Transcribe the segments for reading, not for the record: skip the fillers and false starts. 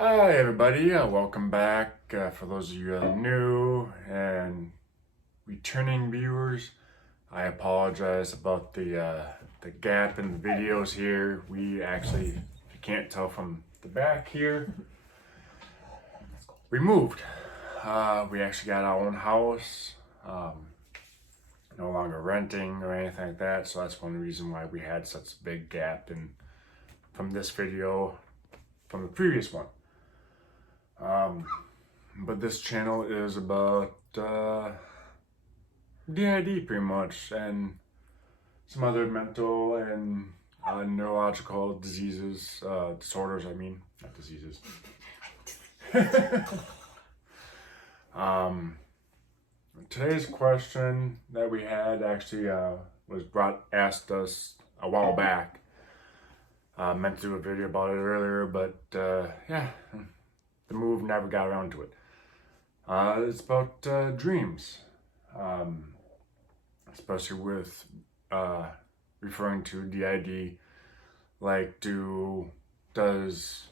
Hi everybody, welcome back. For those of you that are new and returning viewers, I apologize about the gap in the videos here. We actually, if you can't tell from the back here, we moved. We actually got our own house, no longer renting or anything like that. So that's one reason why we had such a big gap from this video from the previous one. But this channel is about D.I.D pretty much, and some other mental and neurological diseases, disorders, I mean, not diseases. Today's question that we had actually was asked us a while back. Meant to do a video about it earlier, but yeah, the move never got around to it. It's about dreams, especially with referring to D.I.D. Like, does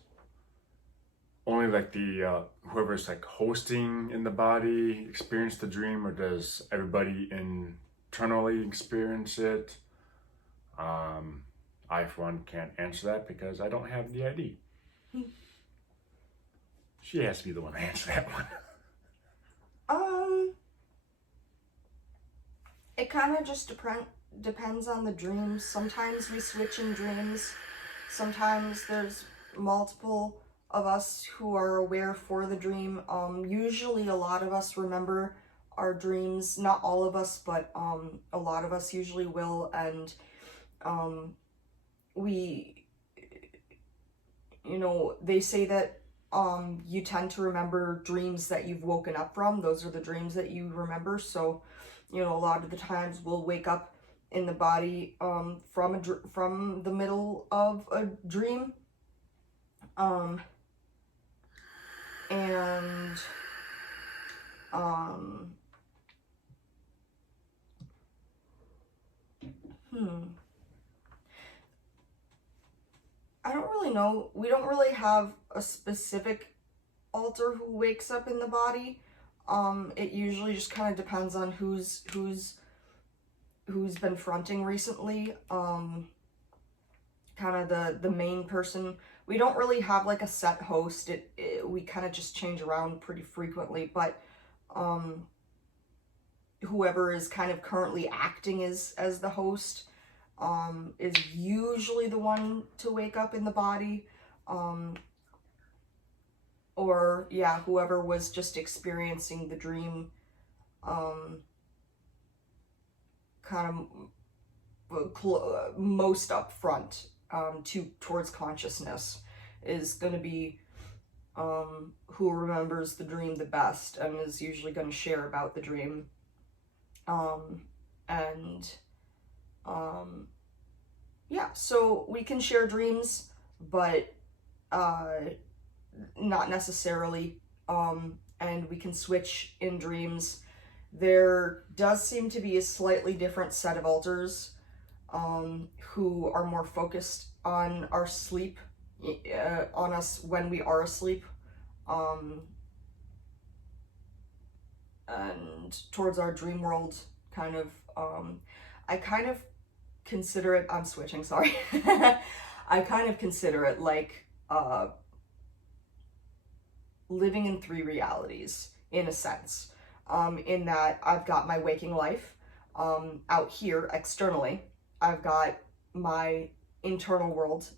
only like the whoever's like hosting in the body experience the dream, or does everybody internally experience it? I, for one, can't answer that because I don't have D.I.D. She has to be the one to answer that one. It kind of just depends on the dreams. Sometimes we switch in dreams. Sometimes there's multiple of us who are aware for the dream. Usually a lot of us remember our dreams. Not all of us, but a lot of us usually will. And they say that you tend to remember dreams that you've woken up from. Those are the dreams that you remember. So, a lot of the times we'll wake up in the body from the middle of a dream. I don't really know. We don't really have a specific alter who wakes up in the body. It usually just kind of depends on who's been fronting recently. Kind of the main person. We don't really have like a set host. We kind of just change around pretty frequently, but whoever is kind of currently acting as the host is usually the one to wake up in the body. Or yeah, whoever was just experiencing the dream kind of most up front towards consciousness is going to be who remembers the dream the best and is usually going to share about the dream. Yeah, so we can share dreams, but not necessarily, and we can switch in dreams. There does seem to be a slightly different set of alters who are more focused on our sleep, on us when we are asleep, and towards our dream world, kind of. I kind of consider it, I'm switching, sorry. I kind of consider it like living in three realities, in a sense, in that I've got my waking life out here externally. I've got my internal world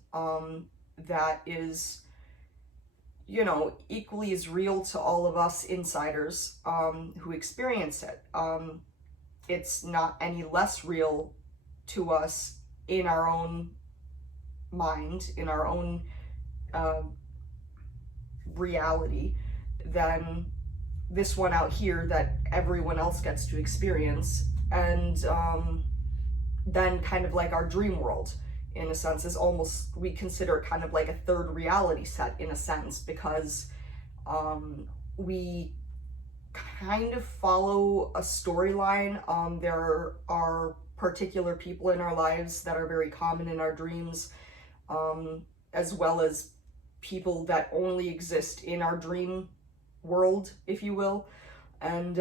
that is, equally as real to all of us insiders who experience it. It's not any less real to us in our own mind, in our own reality, than this one out here that everyone else gets to experience. And then kind of like our dream world, in a sense, is almost, we consider it kind of like a third reality set, in a sense, because we kind of follow a storyline. There are particular people in our lives that are very common in our dreams, as well as people that only exist in our dream world, if you will. And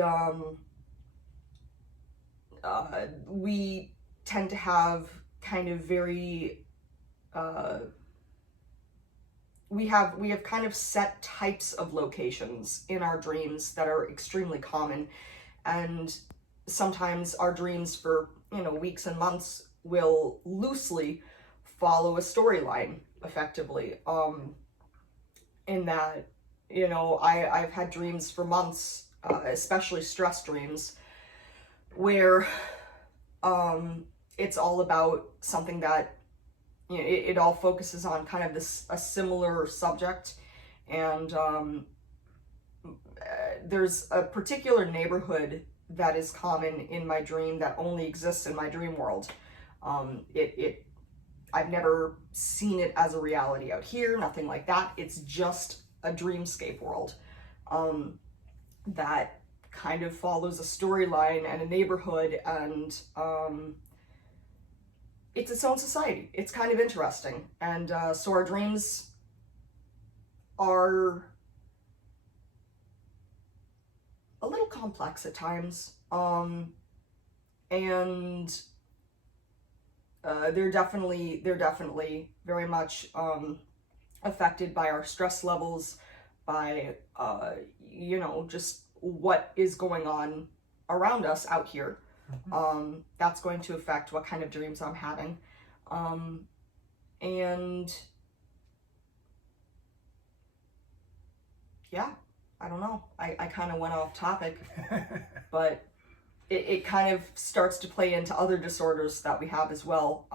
we tend to have kind of very we have kind of set types of locations in our dreams that are extremely common, and sometimes our dreams for, you know, weeks and months will loosely follow a storyline effectively, in that, you know, I've had dreams for months, especially stress dreams, where it's all about something that, you know, it all focuses on kind of a similar subject. And there's a particular neighborhood that is common in my dream that only exists in my dream world. I've never seen it as a reality out here, nothing like that. It's just a dreamscape world that kind of follows a storyline and a neighborhood, and it's its own society. It's kind of interesting. And so our dreams are a little complex at times, and they're definitely very much affected by our stress levels, by you know, just what is going on around us out here. That's going to affect what kind of dreams I'm having. And yeah, I don't know. I kind of went off topic, but it kind of starts to play into other disorders that we have as well.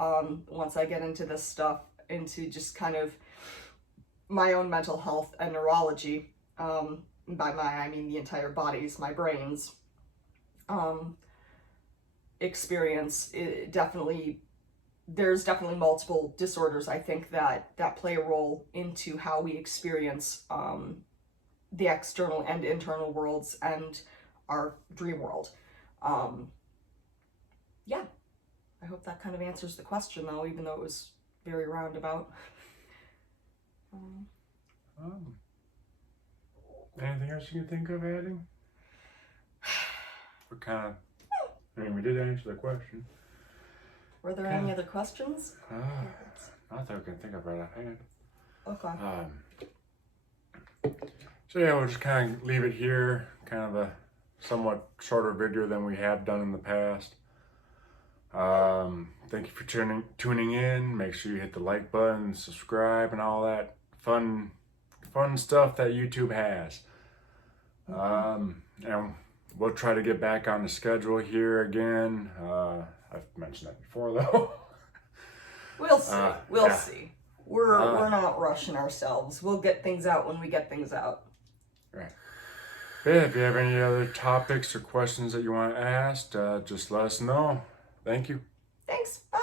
Once I get into this stuff, into just kind of my own mental health and neurology, by my, I mean the entire body's, my brain's experience, there's definitely multiple disorders, I think, that play a role into how we experience the external and internal worlds and our dream world. Yeah, I hope that kind of answers the question, though, even though it was very roundabout. Anything else you can think of adding? We kind of, I mean, we did answer the question. Were there any other questions? Not that I can think of right offhand. Okay. So yeah, we'll just kind of leave it here. Kind of a somewhat shorter video than we have done in the past. Thank you for tuning in. Make sure you hit the like button, subscribe, and all that fun stuff that YouTube has. And we'll try to get back on the schedule here again. I've mentioned that before, though. We'll see. We'll see. We're not rushing ourselves. We'll get things out when we get things out. Right. Yeah, if you have any other topics or questions that you want to ask, just let us know. Thank you. Thanks. Bye.